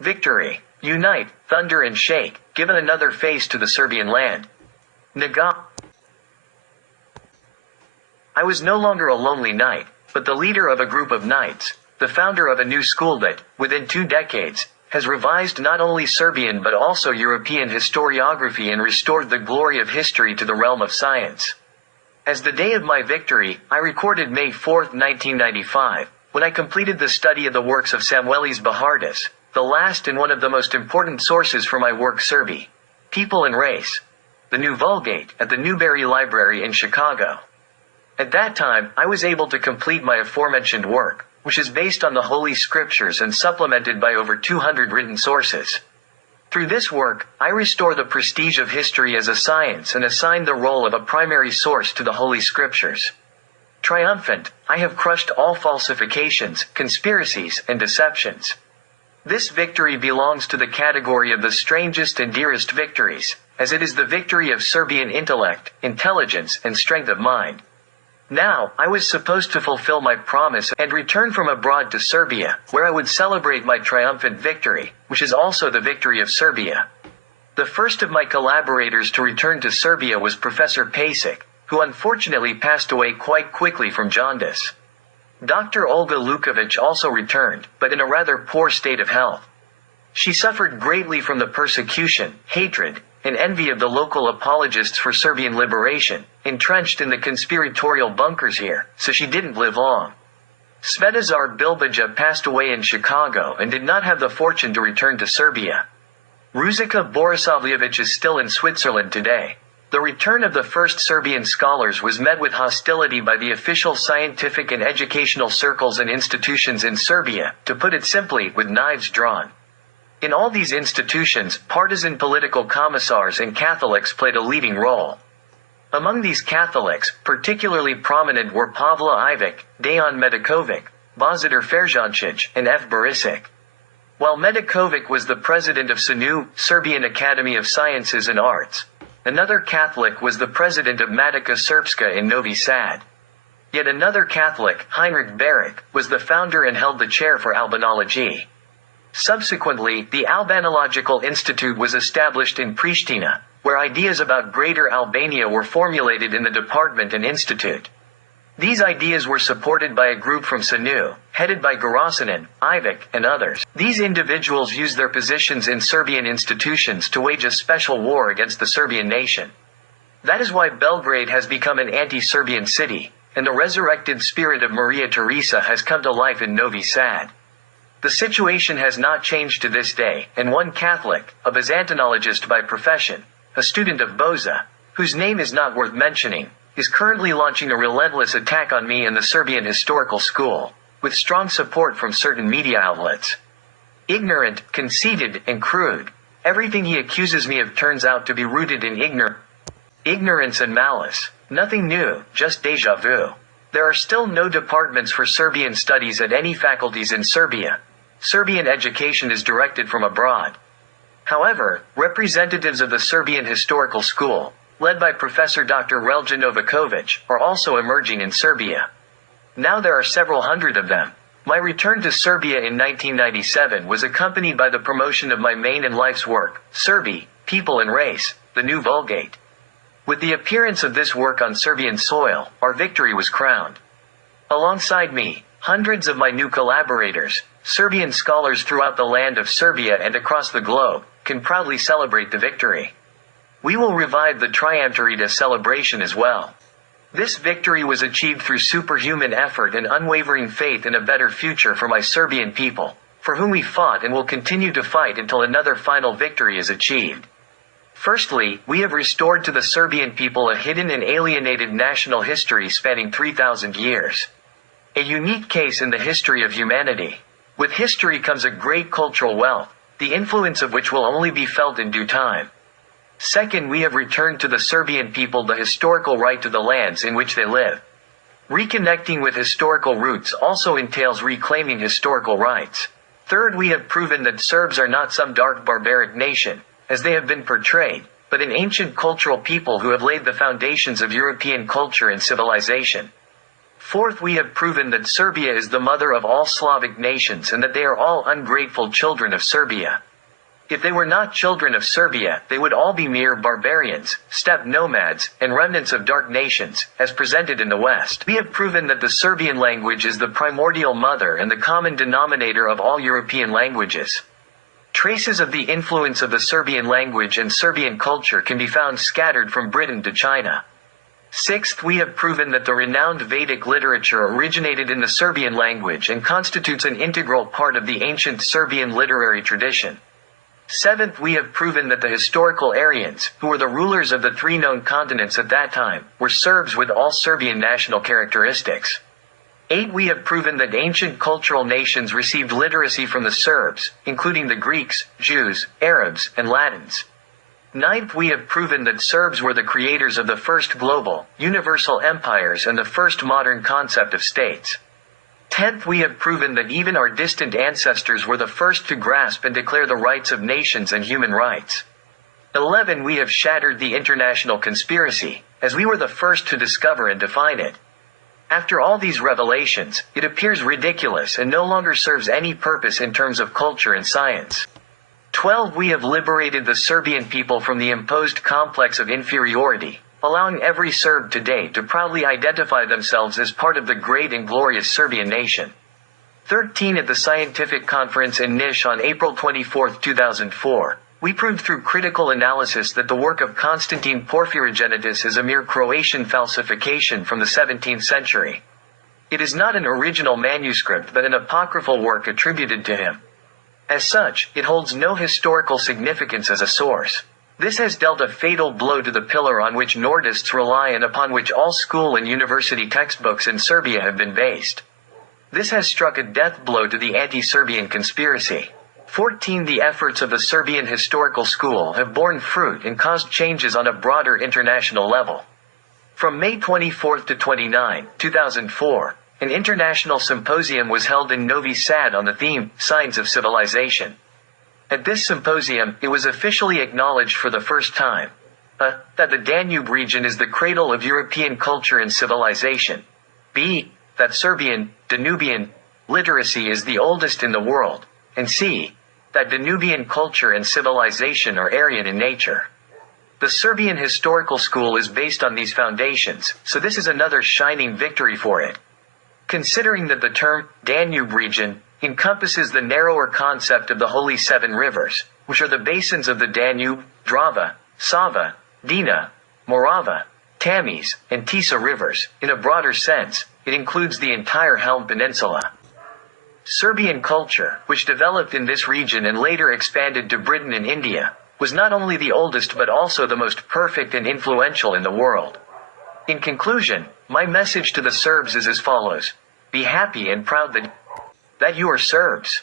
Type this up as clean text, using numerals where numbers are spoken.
Victory. Unite, thunder and shake, given another face to the Serbian land. Naga. I was no longer a lonely knight, but the leader of a group of knights, the founder of a new school that, within 2 decades, has revised not only Serbian but also European historiography and restored the glory of history to the realm of science. As the day of my victory, I recorded May 4, 1995, when I completed the study of the works of Samuelis Bahardis, the last and one of the most important sources for my work Serbi, People and Race, the New Vulgate, at the Newberry Library in Chicago. At that time, I was able to complete my aforementioned work, which is based on the Holy Scriptures and supplemented by over 200 written sources. Through this work, I restore the prestige of history as a science and assign the role of a primary source to the Holy Scriptures. Triumphant, I have crushed all falsifications, conspiracies, and deceptions. This victory belongs to the category of the strangest and dearest victories, as it is the victory of Serbian intellect, intelligence, and strength of mind. Now, I was supposed to fulfill my promise and return from abroad to Serbia, where I would celebrate my triumphant victory, which is also the victory of Serbia. The first of my collaborators to return to Serbia was Professor Pasic, who unfortunately passed away quite quickly from jaundice. Dr. Olga Lukovic also returned, but in a rather poor state of health. She suffered greatly from the persecution, hatred, and envy of the local apologists for Serbian liberation, entrenched in the conspiratorial bunkers here, so she didn't live long. Svetozar Bilbaja passed away in Chicago and did not have the fortune to return to Serbia. Ruzica Borisavljević is still in Switzerland today. The return of the first Serbian scholars was met with hostility by the official scientific and educational circles and institutions in Serbia, to put it simply, with knives drawn. In all these institutions, partisan political commissars and Catholics played a leading role. Among these Catholics, particularly prominent were Pavla Ivic, Dejan Medikovic, Božidar Ferzančić, and F. Barisic. While Medikovic was the president of SANU, Serbian Academy of Sciences and Arts, another Catholic was the president of Matica Srpska in Novi Sad. Yet another Catholic, Heinrich Baric, was the founder and held the chair for albanology. Subsequently, the Albanological Institute was established in Pristina, where ideas about Greater Albania were formulated in the department and institute. These ideas were supported by a group from SANU, headed by Garasanin, Ivic, and others. These individuals used their positions in Serbian institutions to wage a special war against the Serbian nation. That is why Belgrade has become an anti-Serbian city, and the resurrected spirit of Maria Teresa has come to life in Novi Sad. The situation has not changed to this day, and one Catholic, a Byzantinologist by profession, a student of Boza, whose name is not worth mentioning, is currently launching a relentless attack on me and the Serbian Historical School, with strong support from certain media outlets. Ignorant, conceited, and crude, everything he accuses me of turns out to be rooted in ignorance and malice. Nothing new, just déjà vu. There are still no departments for Serbian studies at any faculties in Serbia. Serbian education is directed from abroad. However, representatives of the Serbian Historical School, led by Professor Dr. Relja Novakovic, are also emerging in Serbia. Now there are several hundred of them. My return to Serbia in 1997 was accompanied by the promotion of my main and life's work, Serbi, People and Race, the New Vulgate. With the appearance of this work on Serbian soil, our victory was crowned. Alongside me, hundreds of my new collaborators, Serbian scholars throughout the land of Serbia and across the globe, can proudly celebrate the victory. We will revive the Triumvirate celebration as well. This victory was achieved through superhuman effort and unwavering faith in a better future for my Serbian people, for whom we fought and will continue to fight until another final victory is achieved. Firstly, we have restored to the Serbian people a hidden and alienated national history spanning 3,000 years. A unique case in the history of humanity. With history comes a great cultural wealth, the influence of which will only be felt in due time. Second, we have returned to the Serbian people the historical right to the lands in which they live. Reconnecting with historical roots also entails reclaiming historical rights. Third, we have proven that Serbs are not some dark barbaric nation, as they have been portrayed, but an ancient cultural people who have laid the foundations of European culture and civilization. Fourth, we have proven that Serbia is the mother of all Slavic nations and that they are all ungrateful children of Serbia. If they were not children of Serbia, they would all be mere barbarians, steppe nomads, and remnants of dark nations, as presented in the West. We have proven that the Serbian language is the primordial mother and the common denominator of all European languages. Traces of the influence of the Serbian language and Serbian culture can be found scattered from Britain to China. Sixth, we have proven that the renowned Vedic literature originated in the Serbian language and constitutes an integral part of the ancient Serbian literary tradition. Seventh, we have proven that the historical Aryans, who were the rulers of the three known continents at that time, were Serbs with all Serbian national characteristics. Eight, we have proven that ancient cultural nations received literacy from the Serbs, including the Greeks, Jews, Arabs, and Latins. Ninth, we have proven that Serbs were the creators of the first global, universal empires and the first modern concept of states. 10th, we have proven that even our distant ancestors were the first to grasp and declare the rights of nations and human rights. 11, we have shattered the international conspiracy, as we were the first to discover and define it. After all these revelations, it appears ridiculous and no longer serves any purpose in terms of culture and science. 12, we have liberated the Serbian people from the imposed complex of inferiority, allowing every Serb today to proudly identify themselves as part of the great and glorious Serbian nation. 13, at the scientific conference in Niš on April 24, 2004, we proved through critical analysis that the work of Constantine Porphyrogenitus is a mere Croatian falsification from the 17th century. It is not an original manuscript but an apocryphal work attributed to him. As such, it holds no historical significance as a source. This has dealt a fatal blow to the pillar on which Nordists rely and upon which all school and university textbooks in Serbia have been based. This has struck a death blow to the anti-Serbian conspiracy. 14, the efforts of the Serbian Historical School have borne fruit and caused changes on a broader international level. From May 24 to 29, 2004, an international symposium was held in Novi Sad on the theme, Signs of Civilization. At this symposium, it was officially acknowledged for the first time that the Danube region is the cradle of European culture and civilization. B. That Serbian, Danubian, literacy is the oldest in the world. And C. That Danubian culture and civilization are Aryan in nature. The Serbian Historical School is based on these foundations, so this is another shining victory for it. Considering that the term, Danube region, encompasses the narrower concept of the Holy Seven Rivers, which are the basins of the Danube, Drava, Sava, Dina, Morava, Tamis, and Tisa rivers. In a broader sense, it includes the entire Helm Peninsula. Serbian culture, which developed in this region and later expanded to Britain and India, was not only the oldest but also the most perfect and influential in the world. In conclusion, my message to the Serbs is as follows. Be happy and proud that you are Serbs.